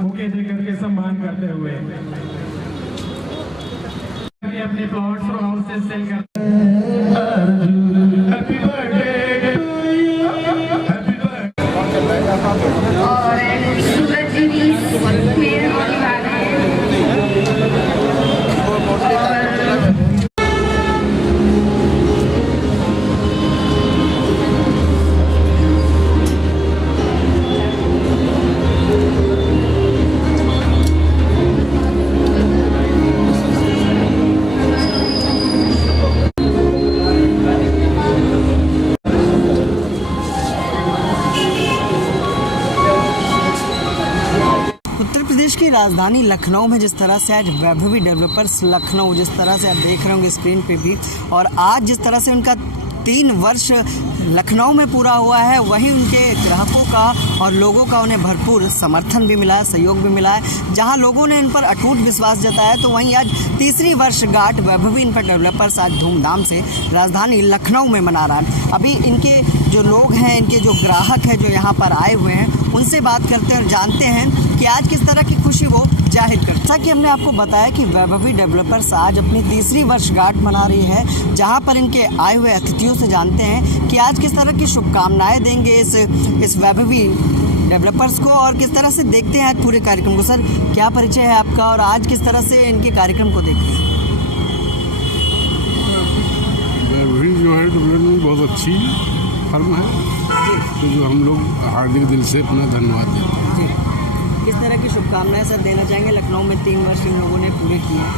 Bouquet देकर के सम्मान करते हुए अपने प्लॉट्स और हाउसेस सेल करते हैं। Happy birthday to you, happy birthday. और सूरज जी भी मेरे होने वाले हैं। उत्तर प्रदेश की राजधानी लखनऊ में जिस तरह से आज वैभवी डेवलपर्स लखनऊ, जिस तरह से आप देख रहे होंगे स्क्रीन पे भी, और आज जिस तरह से उनका 3 वर्ष लखनऊ में पूरा हुआ है, वहीं उनके ग्राहकों का और लोगों का उन्हें भरपूर समर्थन भी मिला है, सहयोग भी मिला है। जहां लोगों ने इन पर अटूट विश्वास जताया, तो वहीं आज तीसरी वर्षगांठ वैभवी इन्फ्रा डेवलपर्स आज धूमधाम से राजधानी लखनऊ में मना रहा है। अभी इनके जो लोग हैं, इनके जो ग्राहक हैं जो यहाँ पर आए हुए हैं, उनसे बात करते हैं और जानते हैं कि आज किस तरह की खुशी वो जाहिर करते हैं। जैसा कि हमने आपको बताया कि वैभवी डेवलपर्स आज अपनी तीसरी वर्षगांठ मना रही है, जहां पर इनके आए हुए अतिथियों से जानते हैं कि आज किस तरह की शुभकामनाएं देंगे इस वैभवी डेवलपर्स को, और किस तरह से देखते हैं आज पूरे कार्यक्रम को। सर, क्या परिचय है आपका और आज किस तरह से इनके कार्यक्रम को देखते हैं? वैभवी जो है डेवलपमेंट बहुत अच्छी फर्म है, तो जो हम लोग हार्दिक दिल से अपना धन्यवाद देते हैं। जी, किस तरह की शुभकामनाएं सर देना चाहेंगे? लखनऊ में 3 वर्ष इन लोगों ने पूरे किए हैं।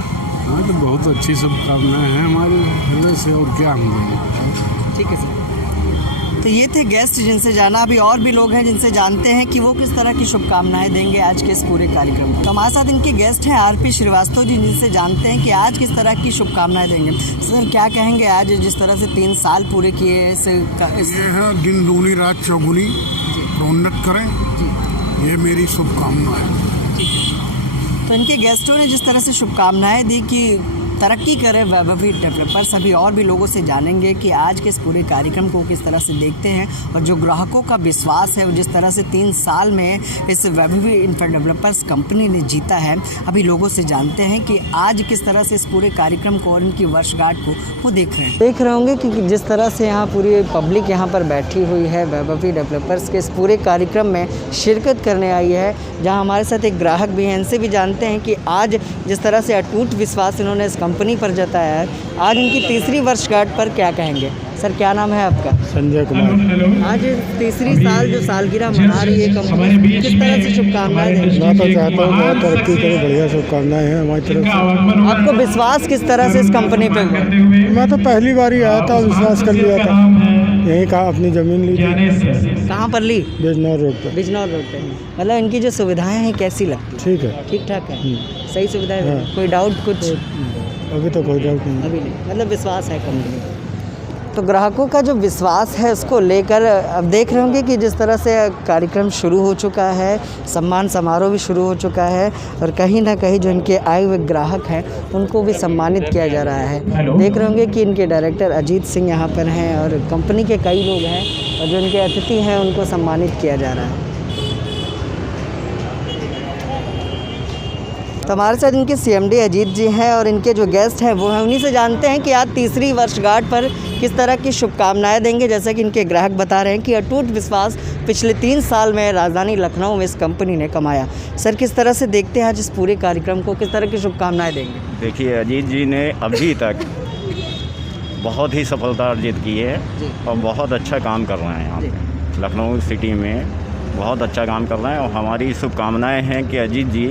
हाँ, तो बहुत अच्छी शुभकामनाएं हैं हमारे हृदय से, और क्या हम देंगे। ठीक है सर। तो ये थे गेस्ट जिनसे जाना। अभी और भी लोग हैं जिनसे जानते हैं कि वो किस तरह की शुभकामनाएं देंगे आज के इस पूरे कार्यक्रम में। तो हमारे साथ इनके गेस्ट हैं आरपी श्रीवास्तव जी, जिनसे जानते हैं कि आज किस तरह की शुभकामनाएं देंगे। सर, क्या कहेंगे आज जिस तरह से 3 साल पूरे किए ये है दिन दूनी रात चौगुनी, उन्नत करें, ये मेरी शुभकामना है। तो इनके गेस्टों ने जिस तरह से शुभकामनाएं दी कि तरक्की करें वैभवी डेवलपर्स, अभी और भी लोगों से जानेंगे कि आज के इस पूरे कार्यक्रम को किस तरह से देखते हैं, और जो ग्राहकों का विश्वास है, जिस तरह से 3 साल में इस वैभवी इन्फ्रा डेवलपर्स कंपनी ने जीता है, अभी लोगों से जानते हैं कि आज किस तरह से इस पूरे कार्यक्रम को और इनकी वर्षगांठ को वो देख रहे होंगे कि जिस तरह से यहाँ पूरी पब्लिक यहाँ पर बैठी हुई है, वैभवी डेवलपर्स के इस पूरे कार्यक्रम में शिरकत करने आई है। जहाँ हमारे साथ एक ग्राहक भी हैं, इनसे भी जानते हैं कि आज जिस तरह से अटूट विश्वास इन्होंने इस कंपनी पर जताया है, आज इनकी तीसरी वर्षगांठ पर क्या कहेंगे? सर, क्या नाम है आपका? संजय कुमार। आज तीसरी साल जो सालगिरह मना रही है कंपनी, किस तरह से शुभकामनाएं देंगे? मैं तो चाहता हूँ बहुत तरक्की करें, बढ़िया शुभकामनाएं हैं हमारी तरफ से। आपको विश्वास किस तरह से इस कंपनी पे हुआ? मैं तो पहली बार ही आया था, विश्वास कर लिया था। यहीं कहा अपनी ज़मीन ली थी। कहाँ पर ली? बिजनौर रोड पर। बिजनौर रोड पे। मतलब इनकी जो सुविधाएं हैं कैसी लगती है? ठीक है, ठीक ठाक है, सही सुविधाएं? कोई डाउट कुछ? अभी तो कोई डाउट नहीं। अभी नहीं, मतलब विश्वास है कंपनी। तो ग्राहकों का जो विश्वास है उसको लेकर अब देख रहे होंगे कि जिस तरह से कार्यक्रम शुरू हो चुका है, सम्मान समारोह भी शुरू हो चुका है, और कहीं ना कहीं जो इनके आए हुए ग्राहक हैं उनको भी सम्मानित किया जा रहा है। देख रहे होंगे कि इनके डायरेक्टर अजीत सिंह यहाँ पर हैं, और कंपनी के कई लोग हैं, और जो इनके अतिथि हैं उनको सम्मानित किया जा रहा है। तो हमारे साथ इनके CMD अजीत जी हैं, और इनके जो गेस्ट हैं वो हैं, उन्हीं से जानते हैं कि आज तीसरी वर्षगांठ पर किस तरह की शुभकामनाएं देंगे। जैसा कि इनके ग्राहक बता रहे हैं कि अटूट विश्वास पिछले 3 साल में राजधानी लखनऊ में इस कंपनी ने कमाया। सर, किस तरह से देखते हैं आज इस पूरे कार्यक्रम को, किस तरह की शुभकामनाएं देंगे? देखिए, अजीत जी ने अभी तक बहुत ही सफलता अर्जित की है और बहुत अच्छा काम कर रहे हैं यहाँ पे लखनऊ सिटी में, बहुत अच्छा काम कर रहे हैं। और हमारी शुभकामनाएँ हैं कि अजीत जी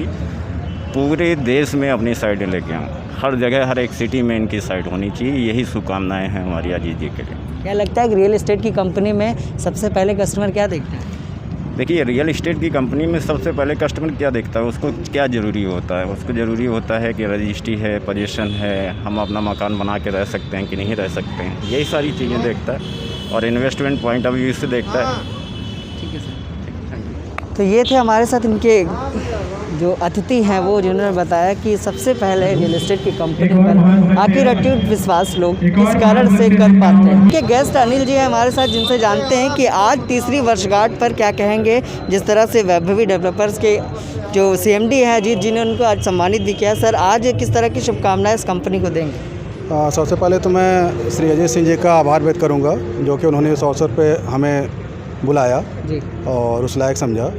पूरे देश में अपनी साइटें लेके आऊँ, हर जगह हर एक सिटी में इनकी साइट होनी चाहिए। यही शुभकामनाएं हैं हमारी अजीत जी के लिए। क्या लगता है कि रियल एस्टेट की कंपनी में सबसे पहले कस्टमर क्या देखते हैं? देखिए, रियल इस्टेट की कंपनी में सबसे पहले कस्टमर क्या देखता है, उसको क्या ज़रूरी होता है। उसको ज़रूरी होता है कि रजिस्ट्री है, पोजीशन है, हम अपना मकान बना के रह सकते हैं कि नहीं रह सकते हैं, यही सारी चीज़ें देखता है और इन्वेस्टमेंट पॉइंट ऑफ व्यू से देखता है। ठीक है सर। तो ये थे हमारे साथ इनके जो अतिथि हैं वो, जिन्होंने बताया कि सबसे पहले रियल एस्टेट की कंपनी पर आखिर अटूट विश्वास लोग किस कारण से कर पाते हैं। के गेस्ट अनिल जी हैं हमारे साथ, जिनसे जानते हैं कि आज तीसरी वर्षगांठ पर क्या कहेंगे। जिस तरह से वैभवी डेवलपर्स के जो CMD हैं अजीत जी ने उनको आज सम्मानित भी किया। सर, आज किस तरह की शुभकामनाएं इस कंपनी को देंगे? सबसे पहले तो मैं श्री अजय सिंह जी का आभार व्यक्त करूंगा, जो कि उन्होंने इस अवसर पे हमें बुलाया जी और उस लायक समझा।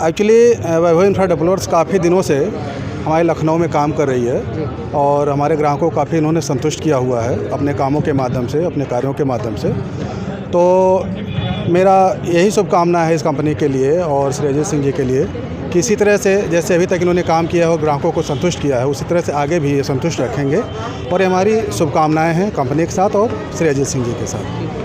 एक्चुअली वैभव इंफ्रा डेवलपर्स काफ़ी दिनों से हमारे लखनऊ में काम कर रही है और हमारे ग्राहकों को काफ़ी इन्होंने संतुष्ट किया हुआ है अपने कामों के माध्यम से, अपने कार्यों के माध्यम से। तो मेरा यही शुभकामना है इस कंपनी के लिए और श्री अजय सिंह जी के लिए कि इसी तरह से जैसे अभी तक इन्होंने काम किया है और ग्राहकों को संतुष्ट किया है, उसी तरह से आगे भी ये संतुष्ट रखेंगे। और ये हमारी शुभकामनाएँ हैं कंपनी के साथ और श्री अजय सिंह जी के साथ।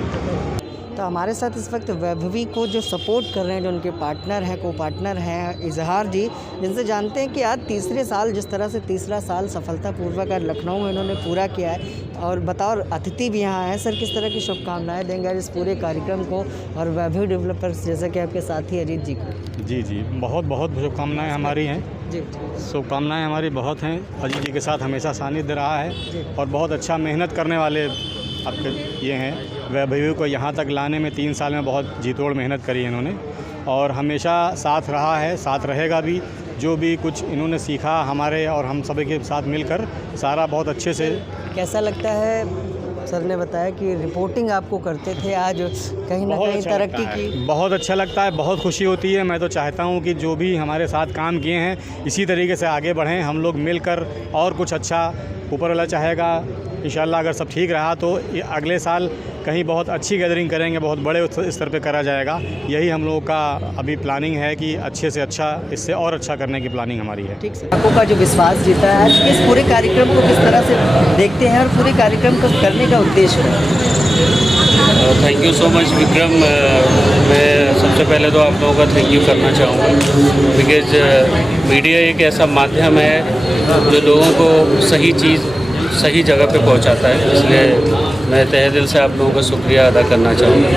तो हमारे साथ इस वक्त वैभवी को जो सपोर्ट कर रहे हैं, जो उनके पार्टनर हैं, को पार्टनर हैं इजहार जी, जिनसे जानते हैं कि आज तीसरे साल, जिस तरह से तीसरा साल सफलतापूर्वक आज लखनऊ में इन्होंने पूरा किया है और बतौर अतिथि भी यहाँ हैं। सर, किस तरह की शुभकामनाएं देंगे आज इस पूरे कार्यक्रम को और वैभवी डेवलपर्स जैसे कि आपके साथी अजीत जी को? जी जी, बहुत बहुत शुभकामनाएं हमारी हैं जी। शुभकामनाएं हमारी बहुत हैं। अजीत जी के साथ हमेशा सानिध्य रहा है और बहुत अच्छा मेहनत करने वाले आपके ये हैं। वैभवी को यहाँ तक लाने में 3 साल में बहुत जीतोड़ मेहनत करी है इन्होंने और हमेशा साथ रहा है, साथ रहेगा भी। जो भी कुछ इन्होंने सीखा हमारे और हम सभी के साथ मिलकर सारा बहुत अच्छे से। कैसा लगता है? सर ने बताया कि रिपोर्टिंग आपको करते थे, आज कहीं ना कहीं तरक्की की। बहुत अच्छा लगता है, बहुत खुशी होती है। मैं तो चाहता हूँ कि जो भी हमारे साथ काम किए हैं इसी तरीके से आगे बढ़ें हम लोग मिलकर, और कुछ अच्छा ऊपर वाला चाहेगा इंशाल्लाह। अगर सब ठीक रहा तो अगले साल कहीं बहुत अच्छी गैदरिंग करेंगे, बहुत बड़े स्तर पे करा जाएगा। यही हम लोगों का अभी प्लानिंग है कि अच्छे से अच्छा, इससे और अच्छा करने की प्लानिंग हमारी है। ठीक सर, आपको का जो विश्वास जीता है, आज इस पूरे कार्यक्रम को किस तरह से देखते हैं और पूरे कार्यक्रम को करने का उद्देश्य है? Thank you so much Vikram. मैं सबसे पहले तो आप लोगों का थैंक यू करना चाहूँगा, बिकॉज मीडिया एक ऐसा माध्यम है जो लोगों को सही चीज़ सही जगह पे पहुंचाता है, इसलिए मैं तहे दिल से आप लोगों का शुक्रिया अदा करना चाहूँगा।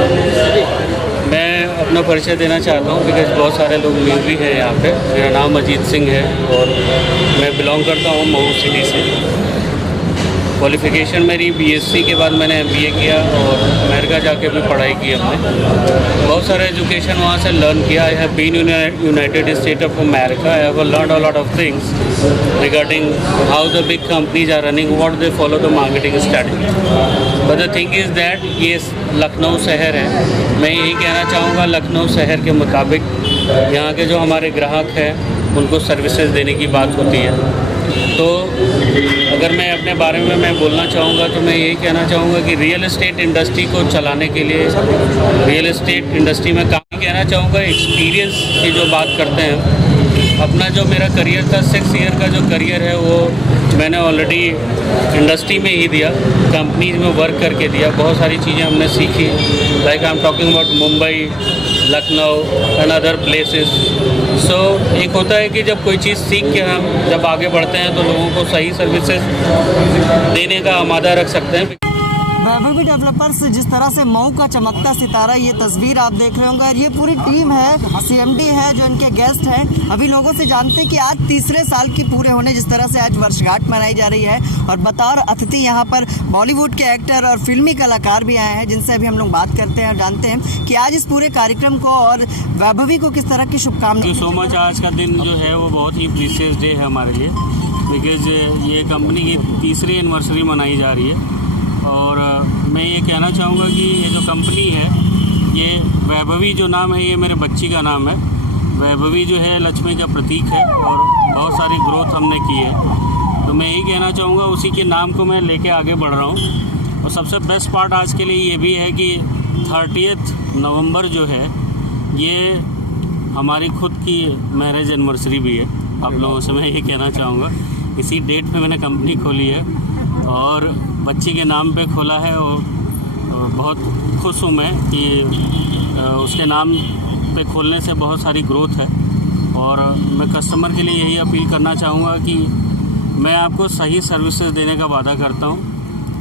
मैं अपना परिचय देना चाहता हूँ बिकॉज बहुत सारे लोग न्यू भी हैं यहाँ पे। मेरा नाम अजीत सिंह है और मैं बिलोंग करता हूँ मऊ सिटी से। क्वालिफ़िकेशन मेरी BSc के बाद मैंने MBA किया और अमेरिका जाके भी पढ़ाई की हमने। बहुत सारे एजुकेशन वहाँ से लर्न किया। I have been in United State of America. I have learn a lot of things regarding how the big companies are running, what they follow the marketing strategy. But the thing is that ये लखनऊ शहर है। मैं यही कहना चाहूँगा, लखनऊ शहर के मुताबिक यहाँ के जो हमारे ग्राहक हैं उनको सर्विसेज देने की बात होती है। तो अगर मैं अपने बारे में मैं बोलना चाहूँगा तो मैं यही कहना चाहूँगा कि रियल एस्टेट इंडस्ट्री को चलाने के लिए, रियल एस्टेट इंडस्ट्री में काम कहना चाहूँगा, एक्सपीरियंस की जो बात करते हैं, अपना जो मेरा करियर था 6 ईयर का जो करियर है वो मैंने ऑलरेडी इंडस्ट्री में ही दिया, कंपनीज में वर्क करके दिया। बहुत सारी चीज़ें हमने सीखी, like I am talking about Mumbai, Lucknow and other places. So एक होता है कि जब कोई चीज़ सीख के हम जब आगे बढ़ते हैं तो लोगों को सही सर्विसेज देने का आमादा रख सकते हैं। वैभवी डेवलपर्स जिस तरह से मऊ का चमकता सितारा, ये तस्वीर आप देख रहे होंगे और ये पूरी टीम है, CMD है जो इनके गेस्ट हैं। अभी लोगों से जानते हैं कि आज तीसरे साल की पूरे होने जिस तरह से आज वर्षगांठ मनाई जा रही है और बतौर अतिथि यहाँ पर बॉलीवुड के एक्टर और फिल्मी कलाकार भी आए हैं, जिनसे अभी हम लोग बात करते हैं और जानते हैं कि आज इस पूरे कार्यक्रम को और वैभवी को किस तरह की शुभकामनाएं। So much. आज का दिन जो है वो बहुत ही प्रीशियस डे है हमारे लिए, बिकॉज ये कंपनी की तीसरी एनिवर्सरी मनाई जा रही है। और मैं ये कहना चाहूँगा कि ये जो कंपनी है, ये वैभवी जो नाम है ये मेरे बच्ची का नाम है। वैभवी जो है लक्ष्मी का प्रतीक है और बहुत सारी ग्रोथ हमने की है। तो मैं यही कहना चाहूँगा, उसी के नाम को मैं लेके आगे बढ़ रहा हूँ। और सबसे बेस्ट पार्ट आज के लिए ये भी है कि 30 नवंबर जो है ये हमारी खुद की मैरिज एनिवर्सरी भी है। आप लोगों से मैं ये कहना चाहूँगा, इसी डेट पे मैंने कंपनी खोली है और बच्ची के नाम पे खोला है और बहुत खुश हूँ मैं कि उसके नाम पे खोलने से बहुत सारी ग्रोथ है। और मैं कस्टमर के लिए यही अपील करना चाहूँगा कि मैं आपको सही सर्विसेज देने का वादा करता हूँ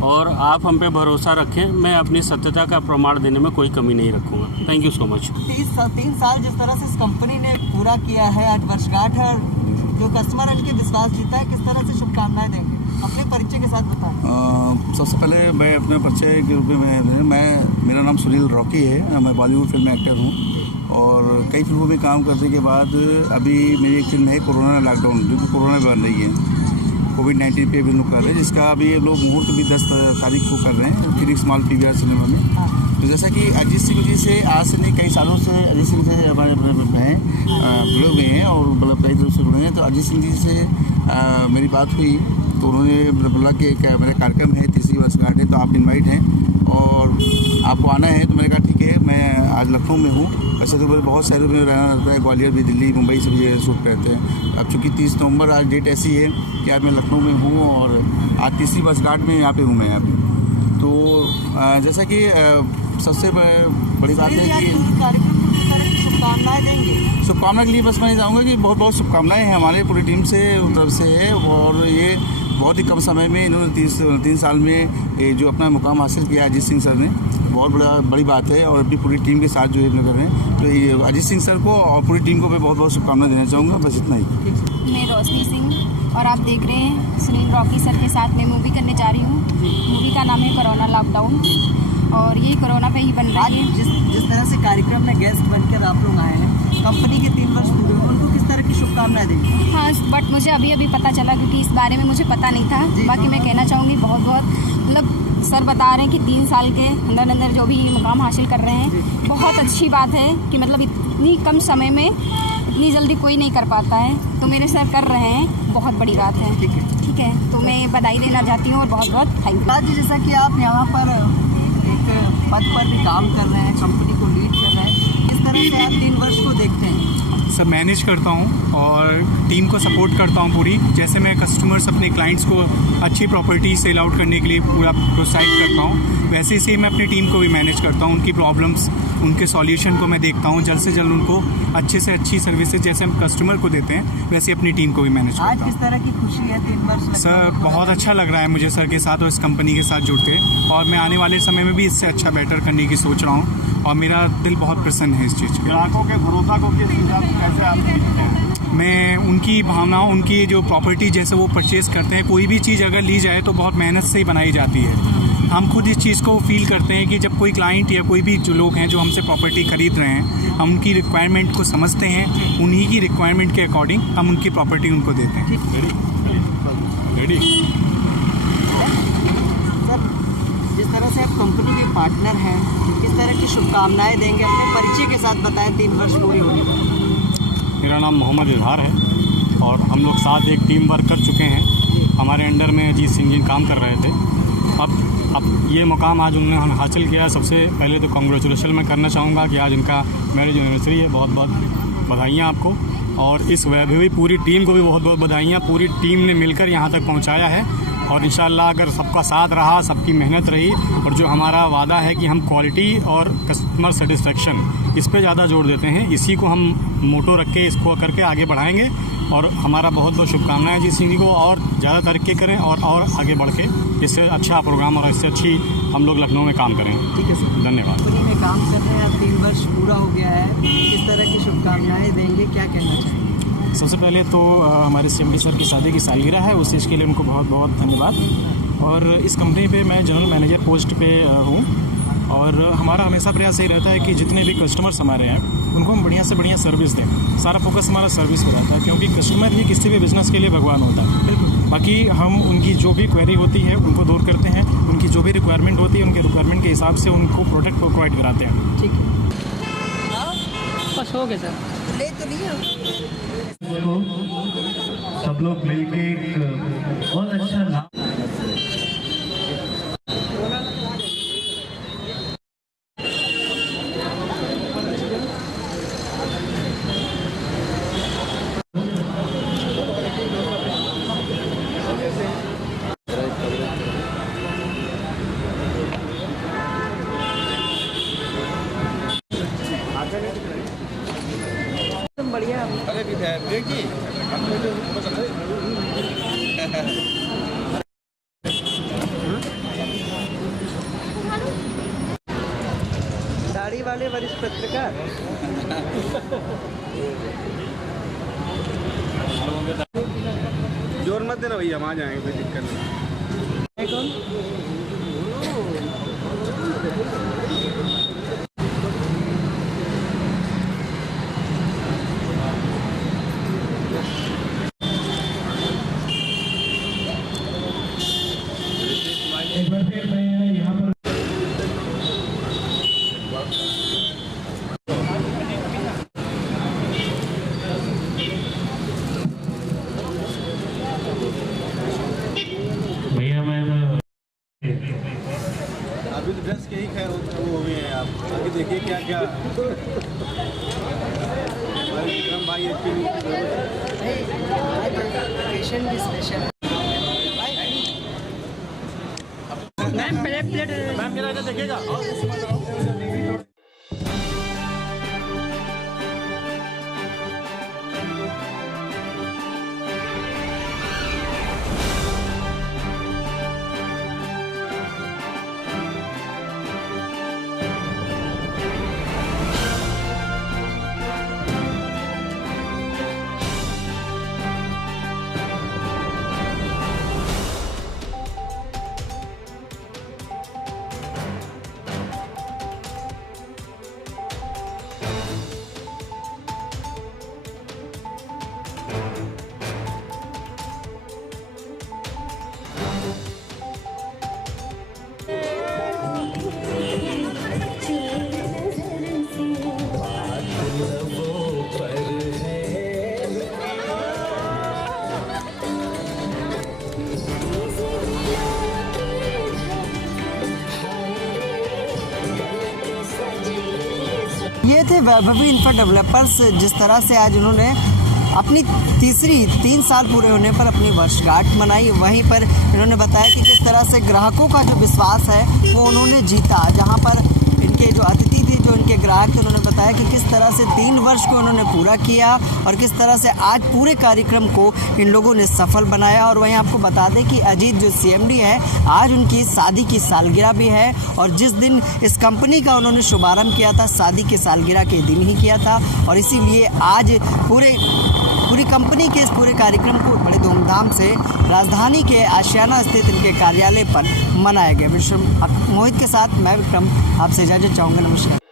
और आप हम पे भरोसा रखें। मैं अपनी सत्यता का प्रमाण देने में कोई कमी नहीं रखूँगा। Thank you so much. 3 साल जिस तरह से इस कंपनी ने पूरा किया है, 8 वर्षगांठ है, जो कस्टमर आज के विश्वास जीता है, किस तरह से शुभकामनाएं देंगे? अपने परिचय के साथ बताएं। सबसे पहले मैं अपने परिचय के रूप में मेरा नाम सुनील रॉकी है। मैं बॉलीवुड फिल्म एक्टर हूँ और कई फिल्मों में काम करने के बाद अभी मेरी एक फिल्म है कोरोना लॉकडाउन, जो कि कोरोना बन रही है, कोविड-19 पे भी लोग कर रहे हैं, जिसका अभी लोग मुहूर्त भी 10 तारीख को कर रहे हैं फिनिक्स मॉल PVR सिनेमा में। तो जैसा कि अरिजीत सिंह जी से आज से नहीं कई सालों से अरिजीत सिंह से हमारे हैं जुड़े हुए हैं और मतलब कई तरह से जुड़े हैं। तो अरिजीत सिंह जी से मेरी बात हुई तो उन्होंने बोला कि मेरा कार्यक्रम है 30वीं वर्षगांठ है, तो आप इन्वाइट हैं और आपको आना है। तो मैंने कहा ठीक है, मैं आज लखनऊ में हूँ। वैसे तो मेरे बहुत शहरों में रहना रहता है, ग्वालियर भी, दिल्ली, मुंबई से भी ये शूट करते हैं। अब चूँकि 30 नवंबर आज डेट ऐसी है कि आज मैं लखनऊ में हूँ और आज 30वीं वर्षगांठ में यहाँ पे हूँ मैं यहाँ पे। तो जैसा कि सबसे बड़ी बात है कि शुभकामना के लिए बस मैं चाहूँगा कि बहुत बहुत शुभकामनाएं हैं हमारे पूरी टीम से तरफ से है। और ये बहुत ही कम समय में इन्होंने 3 साल में ये जो अपना मुकाम हासिल किया अरिजीत सिंह सर ने, बहुत बड़ी बात है। और अपनी पूरी टीम के साथ जो ये कर रहे हैं, तो ये अरिजीत सिंह सर को और पूरी टीम को मैं बहुत बहुत शुभकामनाएं देना चाहूँगा। बस इतना ही। मैं रोशनी सिंह और आप देख रहे हैं सुनील रॉकी सर के साथ मैं मूवी करने जा रही हूँ। मूवी का नाम है कोरोना लॉकडाउन और ये कोरोना पे ही बन रहा है। जिस तरह से कार्यक्रम में गेस्ट बनकर आप लोग आए हैं, कंपनी के 3 वर्ष पूरे हुए, उनको किस तरह की शुभकामनाएं देंगे? हाँ, बट मुझे अभी पता चला क्योंकि इस बारे में मुझे पता नहीं था। बाकी मैं कहना चाहूँगी बहुत मतलब सर बता रहे हैं कि 3 साल के अंदर जो भी मुकाम हासिल कर रहे हैं, बहुत अच्छी बात है कि मतलब इतनी कम समय में इतनी जल्दी कोई नहीं कर पाता है, तो मेरे सर कर रहे हैं, बहुत बड़ी बात है। ठीक है, तो मैं बधाई देना चाहती हूँ और बहुत बहुत थैंक यू। आज जैसा कि आप यहाँ पर एक पद पर भी काम कर रहे हैं, कंपनी को लीड कर रहे हैं, किस तरह से आप 3 वर्ष को देखते हैं? सब मैनेज करता हूँ और टीम को सपोर्ट करता हूँ पूरी। जैसे मैं कस्टमर्स अपने क्लाइंट्स को अच्छी प्रॉपर्टी सेल आउट करने के लिए पूरा प्रोत्साहित करता हूँ, वैसे ही मैं अपनी टीम को भी मैनेज करता हूँ। उनकी प्रॉब्लम्स, उनके सॉल्यूशन को मैं देखता हूँ, जल्द से जल्द उनको अच्छे से अच्छी सर्विसेज जैसे हम कस्टमर को देते हैं वैसे अपनी टीम को भी मैनेज करता हूँ। आज किस तरह की खुशी है 3 वर्ष? सर बहुत अच्छा लग रहा है मुझे सर के साथ और इस कंपनी के साथ जुड़ते, और मैं आने वाले समय में भी इससे अच्छा बेटर करने की सोच रहा हूँ और मेरा दिल बहुत प्रसन्न है इस चीज़ के। ग्राहकों के भरोसा को कैसे आप देखते हैं? मैं उनकी भावनाओं, उनकी जो प्रॉपर्टी जैसे वो परचेज़ करते हैं, कोई भी चीज़ अगर ली जाए तो बहुत मेहनत से ही बनाई जाती है। हम खुद इस चीज़ को फील करते हैं कि जब कोई क्लाइंट या कोई भी जो लोग हैं जो हमसे प्रॉपर्टी खरीद रहे हैं, हम उनकी रिक्वायरमेंट को समझते हैं, उन्हीं की रिक्वायरमेंट के अकॉर्डिंग हम उनकी प्रॉपर्टी उनको देते हैं। रेडी सर, जिस तरह से आप कंपनी के पार्टनर हैं, किस तरह की शुभकामनाएं देंगे? अपने परिचय के साथ बताएं 3 वर्ष पूरे होने पर। मेरा नाम मोहम्मद इजहार है और हम लोग साथ एक टीम वर्क कर चुके हैं। हमारे अंडर में अजीत सिंह जी काम कर रहे थे। अब ये मुकाम आज उन्होंने हासिल किया। सबसे पहले तो कांग्रेचुलेशन मैं करना चाहूँगा कि आज इनका मैरिज एनिवर्सरी है। बहुत बहुत बधाइयाँ आपको और इस वैभवी पूरी टीम को भी बहुत बहुत बधाइयाँ। पूरी टीम ने मिलकर यहाँ तक पहुँचाया है और इंशाल्लाह अगर सबका साथ रहा, सबकी मेहनत रही और जो हमारा वादा है कि हम क्वालिटी और कस्टमर सेटिस्फेक्शन इस पे ज़्यादा जोर देते हैं, इसी को हम मोटो रख के इसको करके आगे बढ़ाएंगे। और हमारा बहुत बहुत शुभकामनाएं जी सिंह को और ज़्यादा तरक्की करें और आगे बढ़ के इससे अच्छा प्रोग्राम और इससे अच्छी हम लोग लखनऊ में काम करें। ठीक है सर, धन्यवाद। कंपनी में काम कर रहे हैं, अब 3 वर्ष पूरा हो गया है, किस तरह की शुभकामनाएं देंगे, क्या कहना चाहेंगे? सबसे पहले तो हमारे CMD सर की शादी की सालगिरह है, उस चीज़ के लिए उनको बहुत बहुत धन्यवाद। और इस कंपनी पे मैं जनरल मैनेजर पोस्ट पे हूँ और हमारा हमेशा प्रयास यही रहता है कि जितने भी कस्टमर्स हमारे हैं उनको हम बढ़िया से बढ़िया सर्विस दें। सारा फोकस हमारा सर्विस हो जाता है क्योंकि कस्टमर ही किसी भी बिज़नेस के लिए भगवान होता है। बाकी हम उनकी जो भी क्वेरी होती है उनको दूर करते हैं, उनकी जो भी रिक्वायरमेंट होती है उनके रिक्वायरमेंट के हिसाब से उनको प्रोडक्ट प्रोवाइड कराते हैं। ठीक है, बस हो गया सर। ले तो लिया। सब लोग मिलके एक बहुत अच्छा नाम हमारे विधायक जी दाढ़ी वाले वरिष्ठ पत्रकार। जोर मत देना भैया, हम आ जाएंगे, कोई दिक्कत नहीं। एक बार फिर मैं यहाँ पर भैया मैं अभी तो ड्रेस के ही खैर वो हुए हैं आप, आगे देखिए क्या क्या विक्रम भाई पेशेंट भी स्पेशल। मैम प्लेट मैम मेरा इधर देखिएगा। ये थे वैभवी इंफ्रा डेवलपर्स, जिस तरह से आज उन्होंने अपनी 3 साल पूरे होने पर अपनी वर्षगांठ मनाई। वहीं पर इन्होंने बताया कि किस तरह से ग्राहकों का जो विश्वास है वो उन्होंने जीता। जहां पर इनके जो अतिथि थी, जो इनके ग्राहक थे, उन्होंने बताया कि किस तरह से 3 वर्ष को उन्होंने पूरा किया और किस तरह से आज पूरे कार्यक्रम को इन लोगों ने सफल बनाया। और वहीं आपको बता दें कि अजीत जो CMD है, आज उनकी शादी की सालगिरह भी है और जिस दिन इस कंपनी का उन्होंने शुभारंभ किया था, शादी की सालगिरह के दिन ही किया था और इसीलिए आज पूरी कंपनी के इस पूरे कार्यक्रम को बड़े धूमधाम से राजधानी के आशियाना स्थित इनके कार्यालय पर मनाया गया। मोहित के साथ मैं विक्रम आपसे इजाज़त चाहूँगा। नमस्कार।